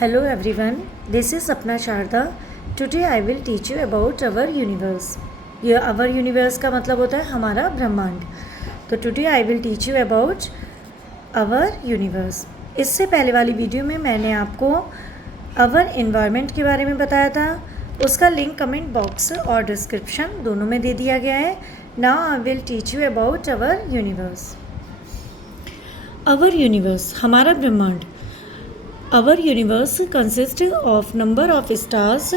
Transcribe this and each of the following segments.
Hello everyone, this is Sapna Sharda. Today I will teach you about our universe. ये our universe का मतलब होता है हमारा ब्रह्मांड. तो today I will teach you about our universe. इससे पहले वाली वीडियो में मैंने आपको our environment के बारे में बताया था. उसका लिंक कमेंट बॉक्स और डिस्क्रिप्शन दोनों में दे दिया गया है. Now I will teach you about our universe. Our universe, हमारा ब्रह्मांड. Our universe consist of number of stars.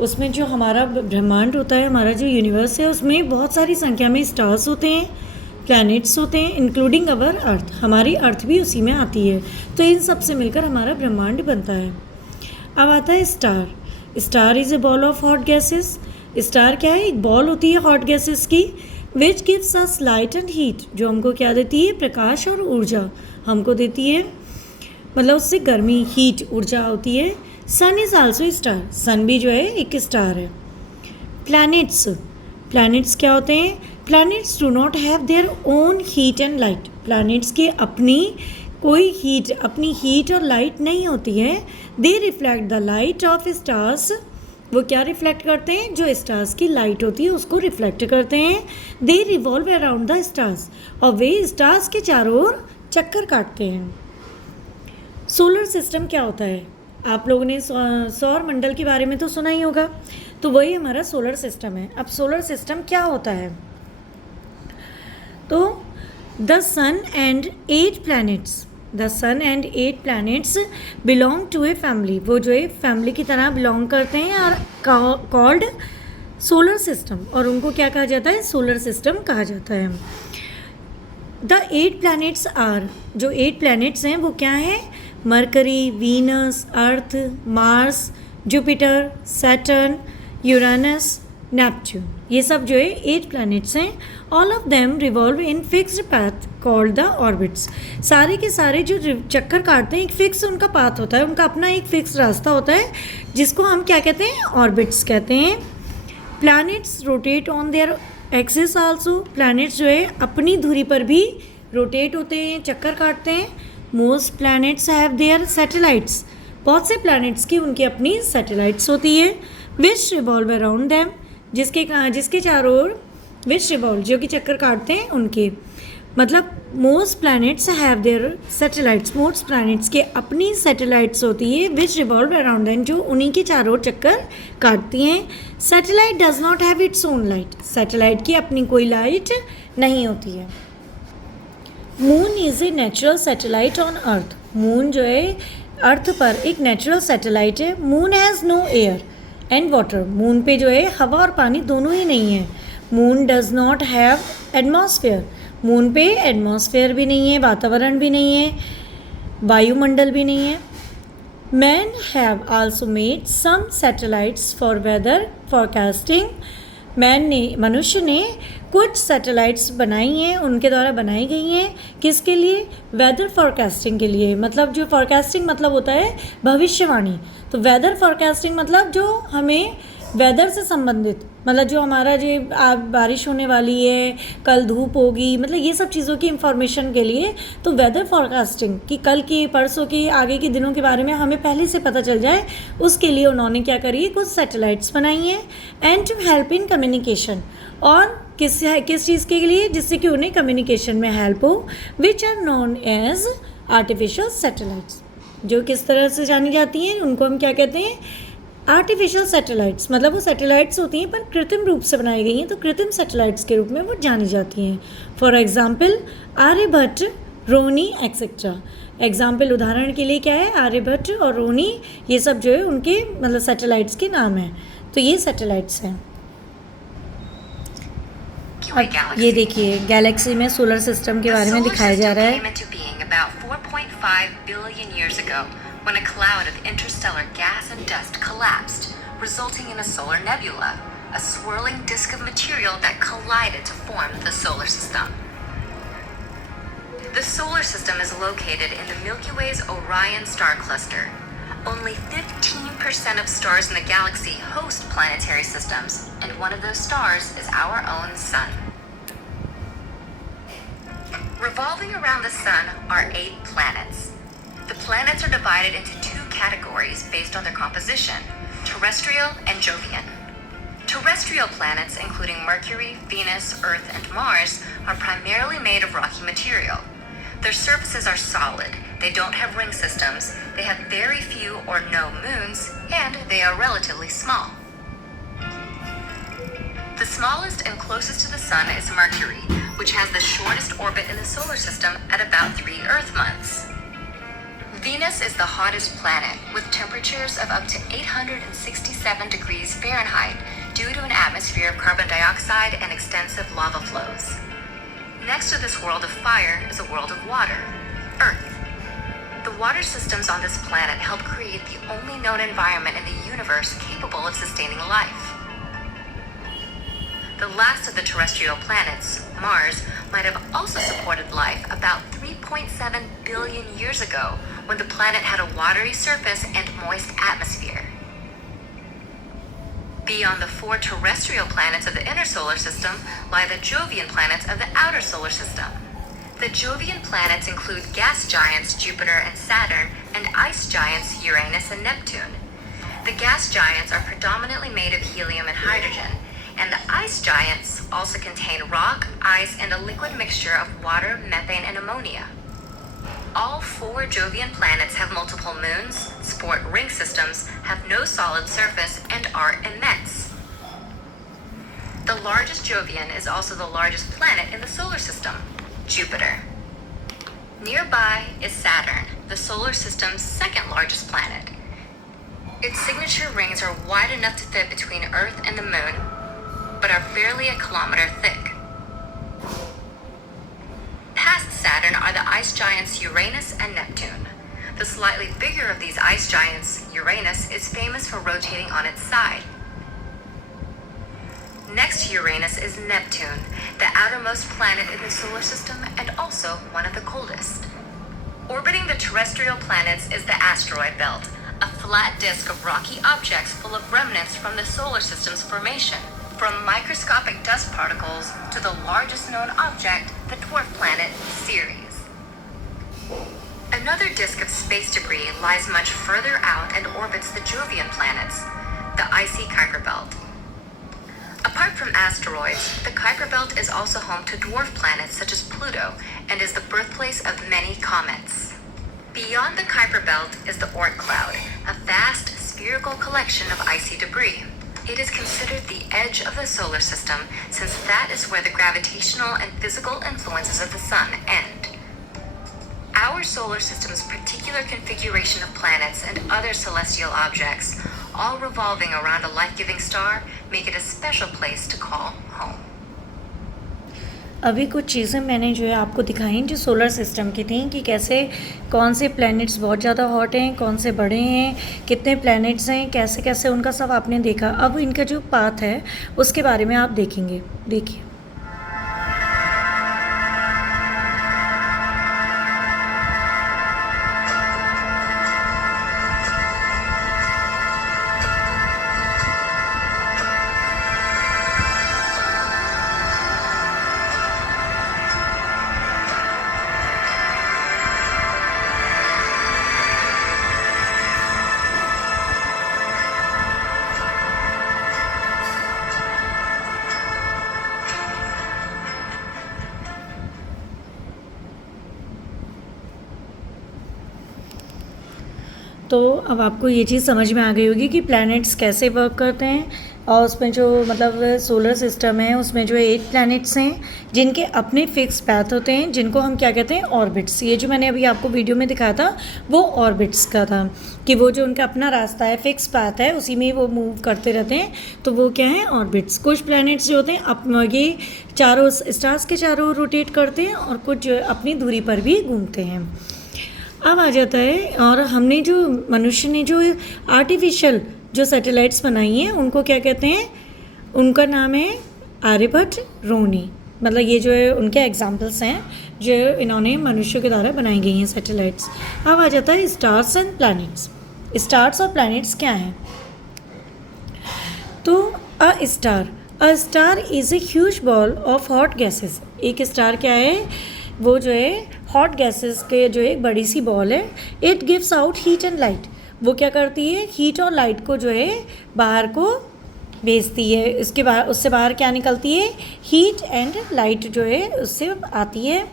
उसमें जो हमारा ब्रह्मांड होता है, हमारा जो यूनिवर्स है, उसमें बहुत सारी संख्या में स्टार्स होते हैं, प्लैनेट्स होते हैं, इंक्लूडिंग अवर अर्थ. हमारी अर्थ भी उसी में आती है. तो इन सब से मिलकर हमारा ब्रह्मांड बनता है. अब आता है star. Star is A ball of hot gases. Star क्या है? एक बॉल होती है हॉट गैसेस की, which gives us light and heat. जो हमको क्या देती है? प्रकाश और ऊर्जा हमको देती है. मतलब उससे गर्मी, हीट, ऊर्जा होती है. सन इज़ आल्सो स्टार. सन भी जो है एक स्टार है. प्लैनेट्स. प्लैनेट्स क्या होते हैं? Planets do not have their own heat and light. Planets की अपनी कोई हीट, अपनी हीट और लाइट नहीं होती है. दे reflect the light of stars. वो क्या रिफ्लेक्ट करते हैं? जो स्टार्स की लाइट होती है उसको रिफ्लेक्ट करते हैं. दे रिवॉल्व अराउंड द स्टार्स. और वे स्टार्स के चारों ओर चक्कर काटते हैं. सोलर सिस्टम क्या होता है? आप लोगों ने सौर मंडल के बारे में तो सुना ही होगा. तो वही हमारा सोलर सिस्टम है. अब सोलर सिस्टम क्या होता है? तो the sun and 8 planets belong to a family. वो जो है फैमिली की तरह बिलोंग करते हैं और कॉल्ड सोलर सिस्टम. और उनको क्या कहा जाता है? सोलर सिस्टम कहा जाता है. The 8 planets are. जो 8 प्लैनेट्स हैं वो क्या हैं? Mercury, Venus, Earth, Mars, Jupiter, Saturn, Uranus, Neptune. ये सब जो है 8 प्लैनेट्स हैं. All of them revolve in fixed path called the orbits. सारे के सारे जो चक्कर काटते हैं, एक फिक्स उनका पाथ होता है, उनका अपना एक फिक्स रास्ता होता है, जिसको हम क्या कहते हैं? ऑर्बिट्स कहते हैं. Planets rotate on their axis also. Planets जो है अपनी धुरी पर भी रोटेट होते हैं, चक्कर काटते हैं. Most planets have their satellites. बहुत से प्लैनेट्स की उनकी अपनी सैटेलाइट्स होती है. विच रिवॉल्व अराउंड दैम. जिसके चारों ओर विच रिवॉल्व, जो कि चक्कर काटते हैं उनके. मतलब most planets have their satellites. Most planets के अपनी सैटेलाइट्स होती है. विच रिवॉल्व अराउंड दैम, जो उन्हीं के चारों ओर चक्कर काटती हैं. Satellite does not have its own light. Satellite की अपनी कोई लाइट नहीं होती है. Moon is a natural satellite on earth. Moon जो है अर्थ पर एक नेचुरल सैटेलाइट है. Moon has no air and water. Moon पे जो है हवा और पानी दोनों ही नहीं है. Moon does not have atmosphere. Moon पे एटमॉस्फेयर भी नहीं है, वातावरण भी नहीं है, वायुमंडल भी नहीं है. Man have also made some satellites for weather forecasting. मनुष्य ने कुछ सैटेलाइट्स बनाई हैं, उनके द्वारा बनाई गई हैं. किसके लिए? वेदर फोरकास्टिंग के लिए. मतलब जो फोरकास्टिंग मतलब होता है भविष्यवाणी. तो वेदर फोरकास्टिंग मतलब जो हमें वेदर से संबंधित, मतलब जो हमारा जो बारिश होने वाली है, कल धूप होगी, मतलब ये सब चीज़ों की इंफॉर्मेशन के लिए. तो वेदर फोरकास्टिंग कि कल की, परसों की, आगे के दिनों के बारे में हमें पहले से पता चल जाए, उसके लिए उन्होंने क्या करी? कुछ सैटेलाइट्स बनाई हैं. And to help in communication. और किस चीज़ के लिए? जिससे कि उन्हें कम्युनिकेशन में हेल्प हो. Which are known as artificial satellites. जो किस तरह से जानी जाती हैं, उनको हम क्या कहते हैं? Artificial satellites. मतलब वो सैटेलाइट्स होती हैं पर कृत्रिम रूप से बनाई गई हैं, तो कृत्रिम सैटेलाइट्स के रूप में वो जानी जाती हैं. फॉर एग्जाम्पल आर्यभट्ट, रोनी एक्सेट्रा. एग्जाम्पल, उदाहरण के लिए क्या है? आर्यभट्ट और रोनी, ये सब जो है उनके मतलब सैटेलाइट्स के नाम हैं. तो ये सैटेलाइट्स हैं. अब ये देखिए, गैलेक्सी में सोलर सिस्टम के बारे में दिखाया जा रहा है. About 4.5 billion years ago, when a cloud of interstellar gas and dust collapsed, resulting in a solar nebula, a swirling disk of material that collided to form the solar system. The solar system is located in the Milky Way's Orion star cluster. Only 15% of stars in the galaxy host planetary systems, and one of those stars is our own sun. Revolving around the sun are 8 planets. The planets are divided into 2 categories. categories based on their composition: terrestrial and Jovian. Terrestrial planets, including Mercury, Venus, Earth, and Mars, are primarily made of rocky material. Their surfaces are solid, they don't have ring systems, they have very few or no moons, and they are relatively small. The smallest and closest to the Sun is Mercury, which has the shortest orbit in the solar system at about 3 Earth months. Venus is the hottest planet, with temperatures of up to 867 degrees Fahrenheit due to an atmosphere of carbon dioxide and extensive lava flows. Next to this world of fire is a world of water, Earth. The water systems on this planet help create the only known environment in the universe capable of sustaining life. The last of the terrestrial planets, Mars, might have also supported life about 3.7 billion years ago, when the planet had a watery surface and moist atmosphere. Beyond the 4 terrestrial planets of the inner solar system lie the Jovian planets of the outer solar system. The Jovian planets include gas giants Jupiter and Saturn, and ice giants Uranus and Neptune. The gas giants are predominantly made of helium and hydrogen, and the ice giants also contain rock, ice, and a liquid mixture of water, methane, and ammonia. All 4 Jovian planets have multiple moons, sport ring systems, have no solid surface, and are immense. The largest Jovian is also the largest planet in the solar system, Jupiter. Nearby is Saturn, the solar system's second largest planet. Its signature rings are wide enough to fit between Earth and the Moon, but are barely a kilometer thick. Past Saturn are the ice giants Uranus and Neptune. The slightly bigger of these ice giants, Uranus, is famous for rotating on its side. Next to Uranus is Neptune, the outermost planet in the solar system and also one of the coldest. Orbiting the terrestrial planets is the asteroid belt, a flat disk of rocky objects full of remnants from the solar system's formation, from microscopic dust particles to the largest known object, the dwarf planet Ceres. Another disk of space debris lies much further out and orbits the Jovian planets, the icy Kuiper belt. Apart from asteroids, the Kuiper belt is also home to dwarf planets such as Pluto and is the birthplace of many comets. Beyond the Kuiper belt is the Oort cloud, a vast spherical collection of icy debris. It is considered the edge of the solar system since that is where the gravitational and physical influences of the Sun end. Our solar system's particular configuration of planets and other celestial objects, all revolving around a life-giving star, make it a special place to call home. अभी कुछ चीज़ें मैंने जो है आपको दिखाई जो solar system की थी कि कैसे कौन से प्लैनेट्स बहुत ज़्यादा हॉट हैं, कौन से बड़े हैं, कितने प्लैनेट्स हैं, कैसे कैसे उनका सब आपने देखा. अब इनका जो पाथ है उसके बारे में आप देखेंगे. देखिए, तो अब आपको ये चीज़ समझ में आ गई होगी कि प्लैनेट्स कैसे वर्क करते हैं. और उसमें जो मतलब सोलर सिस्टम है उसमें जो 8 प्लैनेट्स हैं जिनके अपने फिक्स पैथ होते हैं, जिनको हम क्या कहते हैं, ऑर्बिट्स. ये जो मैंने अभी आपको वीडियो में दिखाया था वो ऑर्बिट्स का था कि वो जो उनका अपना रास्ता है, फिक्स पैथ है, उसी में वो मूव करते रहते हैं. तो वो क्या है, ऑर्बिट्स. कुछ प्लैनेट्स जो होते हैं ये चारों स्टार्स के चारों रोटेट करते हैं और कुछ अपनी दूरी पर भी घूमते हैं. अब आ जाता है, और हमने जो मनुष्य ने जो आर्टिफिशियल जो सैटेलाइट्स बनाई हैं उनको क्या कहते हैं, उनका नाम है आर्यभट्ट, रोहिणी. मतलब ये जो है उनके एग्जाम्पल्स हैं जो इन्होंने मनुष्यों के द्वारा बनाई गई हैं सैटेलाइट्स. अब आ जाता है स्टार्स एंड प्लैनेट्स. स्टार्स और प्लैनेट्स क्या हैं. तो अ star is a huge ball of hot gases. एक स्टार क्या है, वो जो है हॉट गैसेस के जो एक बड़ी सी बॉल है. It gives out heat and light. वो क्या करती है, हीट और लाइट को जो है बाहर को भेजती है। उसके बाद उससे बाहर क्या निकलती है, हीट एंड लाइट जो है उससे आती है।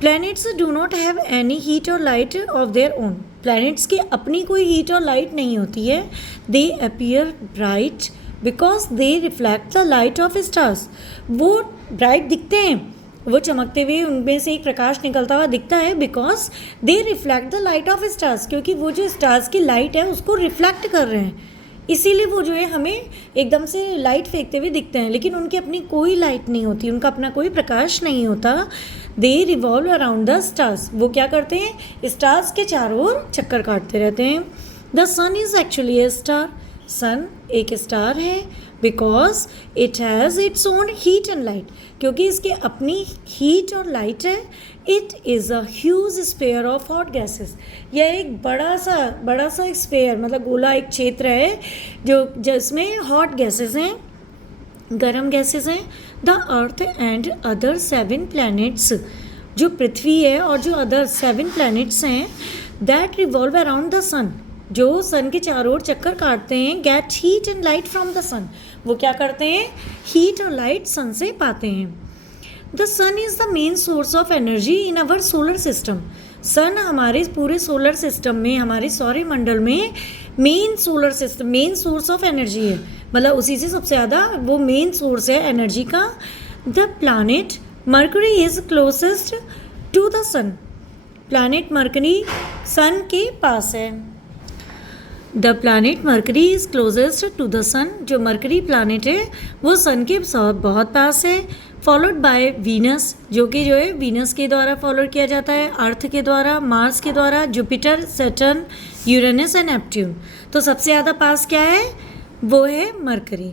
Planets do not have any heat और light of their own. Planets की अपनी कोई हीट और लाइट नहीं होती है। They appear bright because they reflect the light of stars. वो ब्राइट दिखते हैं, वो चमकते हुए, उनमें से एक प्रकाश निकलता हुआ दिखता है, because they reflect the light of stars, क्योंकि वो जो स्टार्स की लाइट है उसको रिफ्लेक्ट कर रहे हैं, इसीलिए वो जो है हमें एकदम से लाइट फेंकते हुए दिखते हैं। लेकिन उनकी अपनी कोई लाइट नहीं होती, उनका अपना कोई प्रकाश नहीं होता। दे रिवॉल्व अराउंड द स्टार्स। वो क्या करते हैं, स्टार्स के चारों ओर चक्कर काटते रहते हैं। The sun is actually a star. Sun एक स्टार है, because it has its own heat and light, क्योंकि इसके अपनी हीट और लाइट है। It is a huge sphere of hot gases. यह एक बड़ा सा एक स्पेयर, मतलब गोला एक क्षेत्र है जो जिसमें हॉट गैसेस हैं, गर्म गैसेस हैं। The earth and other 7 planets, जो पृथ्वी है और जो अदर 7 प्लैनेट्स हैं, that revolve around the sun, जो सन के चारों ओर चक्कर काटते हैं, get heat and light from the sun. वो क्या करते हैं, हीट और लाइट सन से पाते हैं। The sun is the main source of energy in our solar system. Sun हमारे पूरे सोलर सिस्टम में, हमारे सौरमंडल में मेन सोर्स ऑफ एनर्जी है, मतलब उसी से सबसे ज़्यादा वो मेन सोर्स है एनर्जी का। The planet Mercury is closest to the sun. Planet Mercury sun के पास है। The planet Mercury is closest to the sun. जो मरकरी प्लानट है वो सन के बहुत पास है। फॉलोड बाय वीनस, जो है वीनस के द्वारा फॉलो किया जाता है, अर्थ के द्वारा, मार्स के द्वारा, Jupiter, Saturn, Uranus and Neptune. तो सबसे ज़्यादा पास क्या है, वो है Mercury.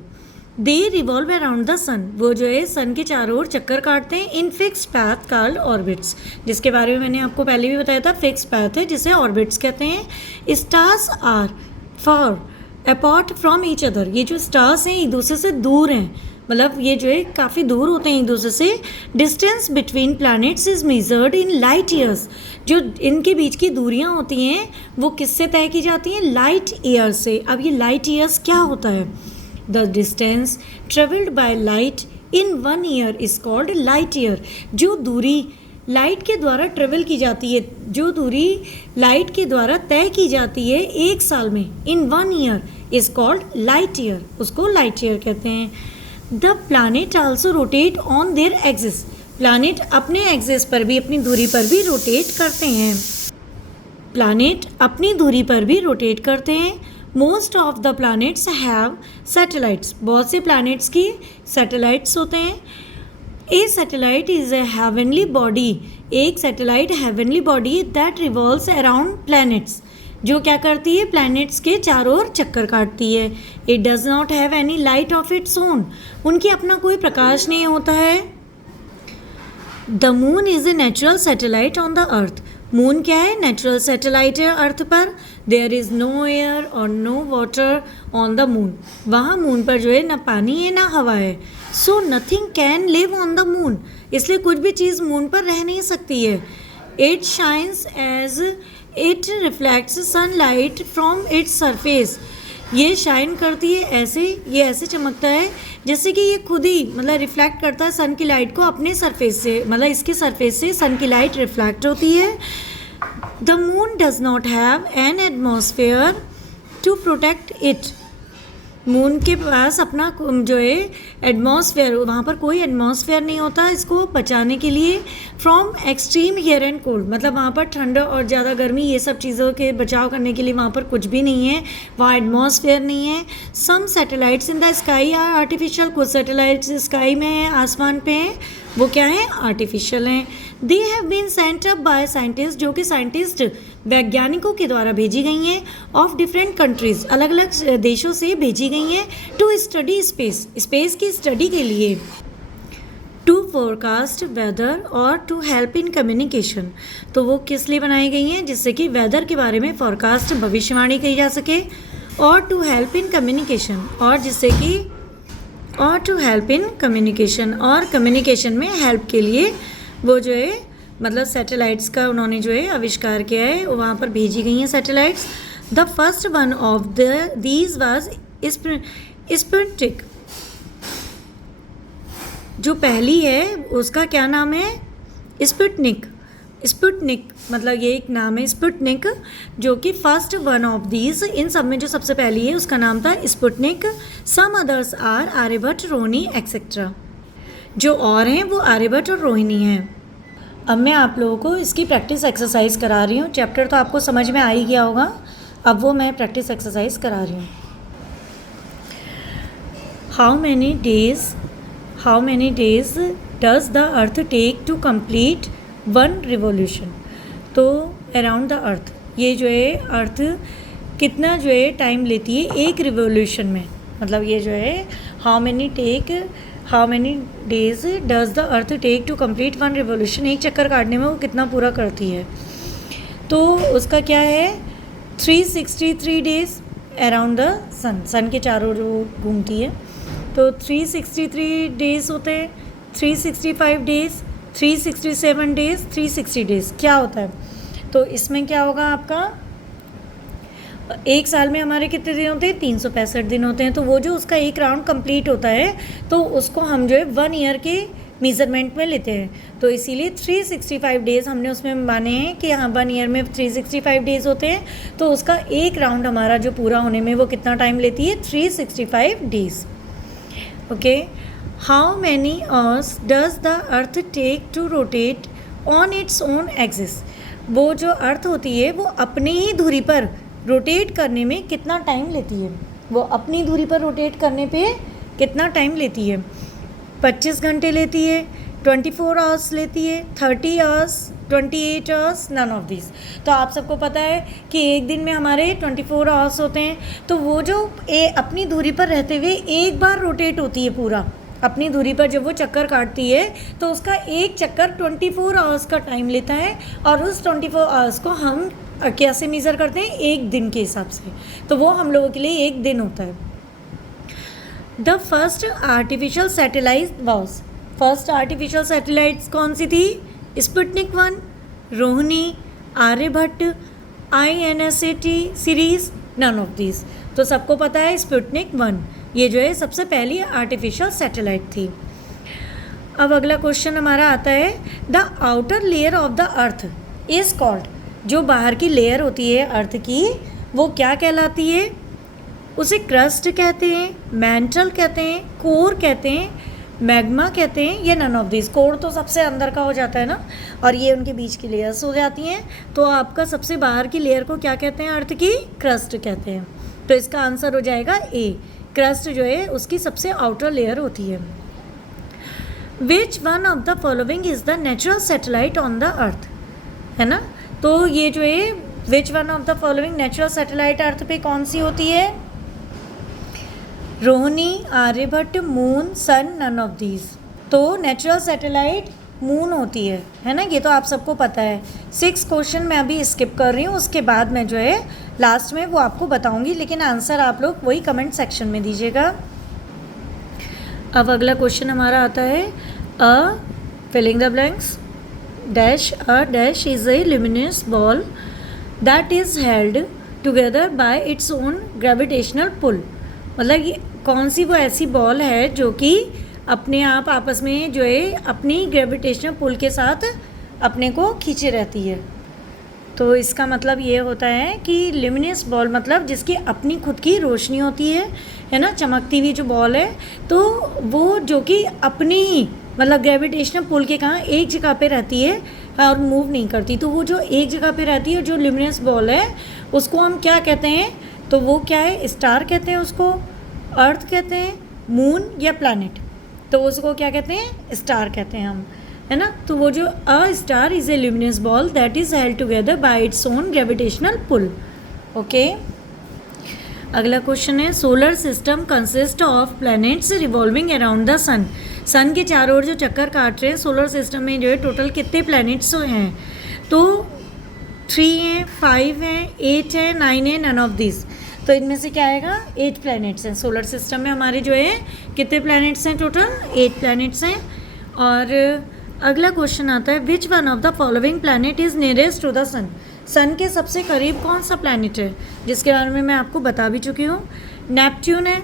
They revolve around the sun. वो जो है सन के चारों ओर चक्कर काटते हैं in fix path called orbits, जिसके बारे में मैंने आपको पहले भी बताया था। फिक्स पैथ है जिसे ऑर्बिट्स कहते हैं। Stars are far apart from each other. ये जो स्टार्स हैं एक दूसरे से दूर हैं, मतलब ये जो है काफ़ी दूर होते हैं एक दूसरे से। Distance between planets is measured in light years. जो इनके बीच की दूरियां होती हैं वो किससे तय की जाती हैं, लाइट ईयर से। अब ये लाइट ईयर्स क्या होता है, the distance travelled by light in 1 year is called light year. जो दूरी लाइट के द्वारा ट्रेवल की जाती है, जो दूरी लाइट के द्वारा तय की जाती है एक साल में, इन 1 year is called light year, उसको लाइट ईयर कहते हैं। The planet also rotate on their axis. Planet अपने एक्सिस पर भी, अपनी दूरी पर भी रोटेट करते हैं। प्लानट अपनी दूरी पर भी रोटेट करते हैं। Most of the planets have satellites. बहुत से प्लैनेट्स की सैटेलाइट्स होते हैं। A satellite is a heavenly body. एक satellite heavenly body that revolves around planets, जो क्या करती है, प्लैनेट्स के चारों ओर चक्कर काटती है। It does not have any light of its own. उनकी अपना कोई प्रकाश नहीं होता है। The moon is a natural satellite on the earth. Moon क्या है, नेचुरल सैटेलाइट है अर्थ पर। देयर इज़ नो एयर और no water on the moon. वहाँ मून पर जो है ना पानी है ना हवा है। So nothing can live on the moon. इसलिए कुछ भी चीज़ मून पर रह नहीं सकती है। It shines as it reflects sunlight from its surface. ये शाइन करती है ऐसे, ये ऐसे चमकता है जैसे कि ये खुद ही मतलब रिफ्लेक्ट करता है सन की लाइट को अपने सरफेस से, मतलब इसके सरफेस से सन की लाइट रिफ्लेक्ट होती है। The moon does not have an atmosphere to protect it. Moon के पास अपना जो है एटमॉस्फेयर, वहाँ पर कोई एटमॉस्फेयर नहीं होता इसको बचाने के लिए। From extreme here and cold, मतलब वहाँ पर ठंड और ज़्यादा गर्मी ये सब चीज़ों के बचाव करने के लिए वहाँ पर कुछ भी नहीं है, वहाँ एटमॉस्फेयर नहीं है। Some satellites in the sky are artificial. कुछ सैटेलाइट्स स्काई में हैं, आसमान पे हैं, वो क्या हैं, आर्टिफिशियल हैं। They have been sent up by scientist, जो कि साइंटिस्ट वैज्ञानिकों के द्वारा भेजी गई हैं, ऑफ डिफरेंट कंट्रीज़, अलग अलग देशों से भेजी गई हैं, टू स्टडी स्पेस, स्पेस की स्टडी के लिए, टू फोरकास्ट वेदर और टू हेल्प इन कम्युनिकेशन। तो वो किस लिए बनाई गई हैं, जिससे कि वेदर के बारे में फोरकास्ट, भविष्यवाणी की जा सके, और टू हेल्प इन कम्युनिकेशन, और जिससे कि और टू हेल्प इन कम्युनिकेशन, और कम्युनिकेशन में हेल्प के लिए वो जो है मतलब सैटेलाइट्स का उन्होंने जो है आविष्कार किया है, वहाँ पर भेजी गई हैं satellites. The first one of these was Sputnik. जो पहली है उसका क्या नाम है? स्पुतनिक। स्पुतनिक मतलब ये एक नाम है स्पुतनिक, जो कि फर्स्ट वन ऑफ दीज, इन सब में जो सबसे पहली है उसका नाम था Sputnik. Some others are Aryabhata, Rohini etcetera. जो और हैं वो आर्यभट्ट और रोहिणी हैं। अब मैं आप लोगों को इसकी प्रैक्टिस एक्सरसाइज करा रही हूँ। चैप्टर तो आपको समझ में आ ही गया होगा, अब वो मैं प्रैक्टिस एक्सरसाइज करा रही हूँ। How many days does the earth take to complete one revolution. तो अराउंड द अर्थ, ये जो है अर्थ कितना जो है टाइम लेती है एक रिवोल्यूशन में। मतलब ये जो है how many days does the earth take to complete one revolution, एक चक्कर काटने में वो कितना पूरा करती है। तो उसका क्या है 363 डेज अराउंड द सन के चारों जो घूमती है। तो 363 डेज होते हैं, 365 डेज, 367 डेज, 360 डेज क्या होता है। तो इसमें क्या होगा आपका, एक साल में हमारे कितने दिन होते हैं? 365 दिन होते हैं। तो वो जो उसका एक राउंड कंप्लीट होता है तो उसको हम जो है 1 ईयर के मेज़रमेंट में लेते हैं। तो इसीलिए 365 डेज़ हमने उसमें माने हैं कि हाँ 1 ईयर में 365 डेज़ होते हैं। तो उसका एक राउंड हमारा जो पूरा होने में वो कितना टाइम लेती है? 365 days. Okay, how many hours does the earth take to rotate on its own axis. वो जो अर्थ होती है वो अपनी ही धुरी पर रोटेट करने में कितना टाइम लेती है? वो अपनी धुरी पर रोटेट करने पे कितना टाइम लेती है? 25 घंटे लेती है, 24 आवर्स लेती है, 30 hours, 28 hours, none of this. तो आप सबको पता है कि एक दिन में हमारे 24 आवर्स होते हैं। तो वो जो अपनी धुरी पर रहते हुए एक बार रोटेट होती है पूरा अपनी धुरी पर, जब वो चक्कर काटती है तो उसका एक चक्कर 24 आवर्स का टाइम लेता है। और उस 24 आवर्स को हम कैसे मेज़र करते हैं? एक दिन के हिसाब से। तो वो हम लोगों के लिए एक दिन होता है। The first artificial satellite was, first artificial satellites कौन सी थी? Sputnik 1, Rohini, Aryabhata, INSAT series, none of this. तो सबको पता है स्पुतनिक 1 ये जो है सबसे पहली आर्टिफिशियल सैटेलाइट थी। अब अगला क्वेश्चन हमारा आता है, the outer layer of the earth is called. जो बाहर की लेयर होती है अर्थ की वो क्या कहलाती है? उसे क्रस्ट कहते हैं, मैंटल कहते हैं, कोर कहते हैं, मैग्मा कहते हैं, या नन ऑफ दिस। कोर तो सबसे अंदर का हो जाता है ना, और ये उनके बीच की लेयर्स हो जाती हैं। तो आपका सबसे बाहर की लेयर को क्या कहते हैं? अर्थ की क्रस्ट कहते हैं। तो इसका आंसर हो जाएगा ए। क्रस्ट जो है उसकी सबसे आउटर लेयर होती है। Which one of the following is the natural satellite on the earth, है ना। तो ये जो है which one of the following natural satellite earth पे कौन सी होती है? Rohini, Aryabhata, moon, sun, none of these. तो नेचुरल सैटेलाइट मून होती है ना। ये तो आप सबको पता है। 6 क्वेश्चन मैं अभी स्किप कर रही हूँ, उसके बाद मैं जो है लास्ट में वो आपको बताऊंगी, लेकिन आंसर आप लोग वही कमेंट सेक्शन में दीजिएगा। अब अगला क्वेश्चन हमारा आता है, a filling the blanks dash, a dash is a luminous ball that is held together by its own gravitational pull. मतलब ये कौन सी वो ऐसी बॉल है जो कि अपने आप आपस में जो है अपनी ग्रेविटेशनल पुल के साथ अपने को खींचे रहती है। तो इसका मतलब ये होता है कि ल्यूमिनस बॉल मतलब जिसकी अपनी खुद की रोशनी होती है ना, चमकती हुई जो बॉल है। तो वो जो कि अपनी ही मतलब ग्रेविटेशनल पुल के कहाँ एक जगह पे रहती है और मूव नहीं करती। तो वो जो एक जगह पे रहती है जो ल्यूमिनस बॉल है उसको हम क्या कहते हैं? तो वो क्या है? स्टार कहते हैं उसको, अर्थ कहते हैं, मून या प्लैनेट। तो उसको क्या कहते हैं? स्टार कहते हैं हम, है ना। तो वो जो a star is a luminous ball that is held together by its own gravitational pull. Okay, अगला क्वेश्चन है, solar system consist of planets revolving around the sun. Sun के चारों ओर जो चक्कर काट रहे हैं सोलर सिस्टम में जो है टोटल कितने प्लैनेट्स हैं? तो 3 हैं, 5 हैं, 8 हैं, 9 हैं, नन ऑफ दिस। तो इनमें से क्या आएगा? 8 प्लैनेट्स हैं सोलर सिस्टम में हमारे जो है कितने प्लैनेट्स हैं? टोटल 8 प्लैनेट्स हैं। और अगला क्वेश्चन आता है, which one of the following planet is nearest to the sun. Sun के सबसे करीब कौन सा प्लैनेट है, जिसके बारे में मैं आपको बता भी चुकी हूँ। नेपट्यून है,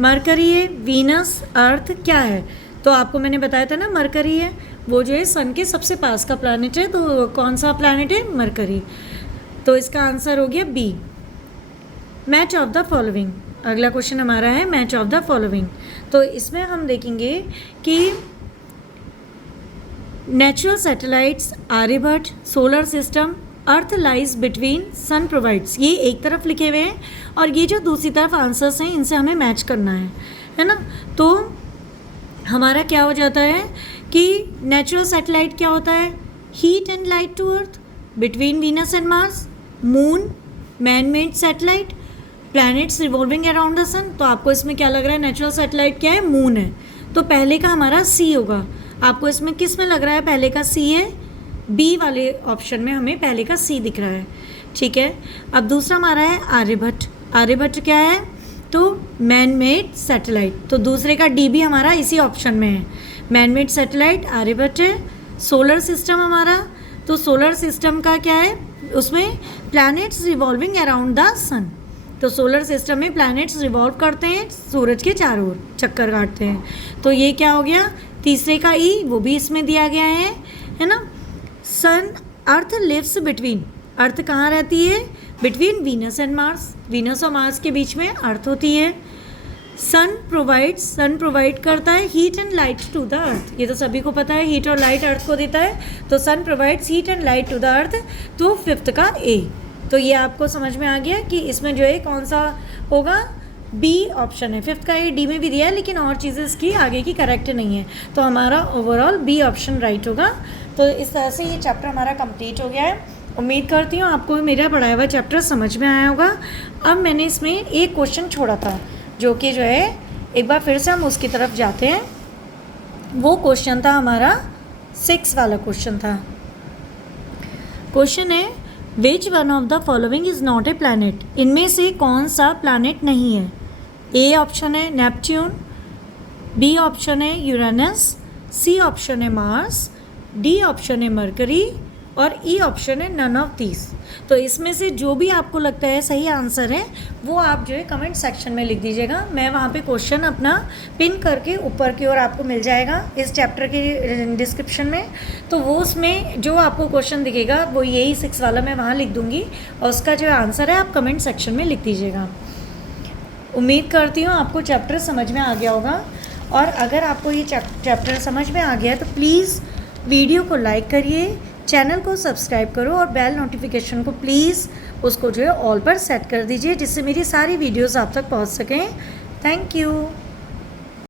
मरकरी है, वीनस, अर्थ क्या है। तो आपको मैंने बताया था ना मरकरी है, वो जो है सन के सबसे पास का प्लैनेट है। तो कौन सा प्लैनेट है, मरकरी। तो इसका आंसर हो गया B. Match of the following, अगला क्वेश्चन हमारा है मैच ऑफ द फॉलोइंग। तो इसमें हम देखेंगे कि natural satellites, Aryabhata, solar system, earth lies between, sun provides, ये एक तरफ लिखे हुए हैं और ये जो दूसरी तरफ आंसर्स हैं इनसे हमें मैच करना है ना। तो हमारा क्या हो जाता है कि नेचुरल सैटेलाइट क्या होता है, heat and light to earth between Venus and Mars, moon man made satellite, planets revolving around the sun. तो आपको इसमें क्या लग रहा है, नेचुरल सैटेलाइट क्या है, मून है। तो पहले का हमारा सी होगा। आपको इसमें किस में लग रहा है, पहले का सी है, बी वाले ऑप्शन में हमें पहले का सी दिख रहा है, ठीक है। अब दूसरा हमारा है आर्यभट्ट। आर्यभट्ट क्या है, तो मैन मेड सैटेलाइट। तो दूसरे का डी भी हमारा इसी ऑप्शन में है, मैन मेड सैटेलाइट आर्यभट्ट है। सोलर सिस्टम हमारा, तो सोलर सिस्टम का क्या है, उसमें planets revolving around the sun. तो सोलर सिस्टम में प्लैनेट्स रिवॉल्व करते हैं, सूरज के चारों ओर चक्कर काटते हैं। तो ये क्या हो गया, तीसरे का ई, वो भी इसमें दिया गया है ना। सन, अर्थ लिव्स बिटवीन, अर्थ कहाँ रहती है, between Venus and Mars, Venus और मार्स के बीच में अर्थ होती है। सन प्रोवाइड्स, सन प्रोवाइड करता है heat and light to the earth, ये तो सभी को पता है, हीट और लाइट अर्थ को देता है। तो sun provides heat and light to the earth. तो फिफ्थ का ए। तो ये आपको समझ में आ गया कि इसमें जो है कौन सा होगा, बी ऑप्शन है। फिफ्थ का ए डी में भी दिया है, लेकिन और चीज़ें इसकी आगे की करेक्ट नहीं है। तो हमारा ओवरऑल बी ऑप्शन राइट होगा। तो इस तरह से ये चैप्टर हमारा कंप्लीट हो गया है। उम्मीद करती हूँ आपको मेरा पढ़ाया हुआ चैप्टर समझ में आया होगा। अब मैंने इसमें एक क्वेश्चन छोड़ा था, जो कि जो है एक बार फिर से हम उसकी तरफ जाते हैं। वो क्वेश्चन था हमारा 6 वाला क्वेश्चन था। क्वेश्चन है which one of the following is not a planet, इनमें से कौन सा प्लैनेट नहीं है। ए ऑप्शन है नेपट्यून, बी ऑप्शन है यूरेनस, सी ऑप्शन है मार्स, डी ऑप्शन है मरकरी और ई ऑप्शन है नन ऑफ दीज। तो इसमें से जो भी आपको लगता है सही आंसर है वो आप जो है कमेंट सेक्शन में लिख दीजिएगा। मैं वहाँ पे क्वेश्चन अपना पिन करके ऊपर की ओर आपको मिल जाएगा इस चैप्टर के डिस्क्रिप्शन में। तो वो उसमें जो आपको क्वेश्चन दिखेगा वो यही 6 वाला मैं वहाँ लिख दूँगी और उसका जो आंसर है आप कमेंट सेक्शन में लिख दीजिएगा। उम्मीद करती हूँ आपको चैप्टर समझ में आ गया होगा। और अगर आपको ये चैप्टर समझ में आ गया तो प्लीज़ वीडियो को लाइक करिए, चैनल को सब्सक्राइब करो और बेल नोटिफिकेशन को प्लीज़ उसको जो है ऑल पर सेट कर दीजिए, जिससे मेरी सारी वीडियोस आप तक पहुंच सकें। Thank you.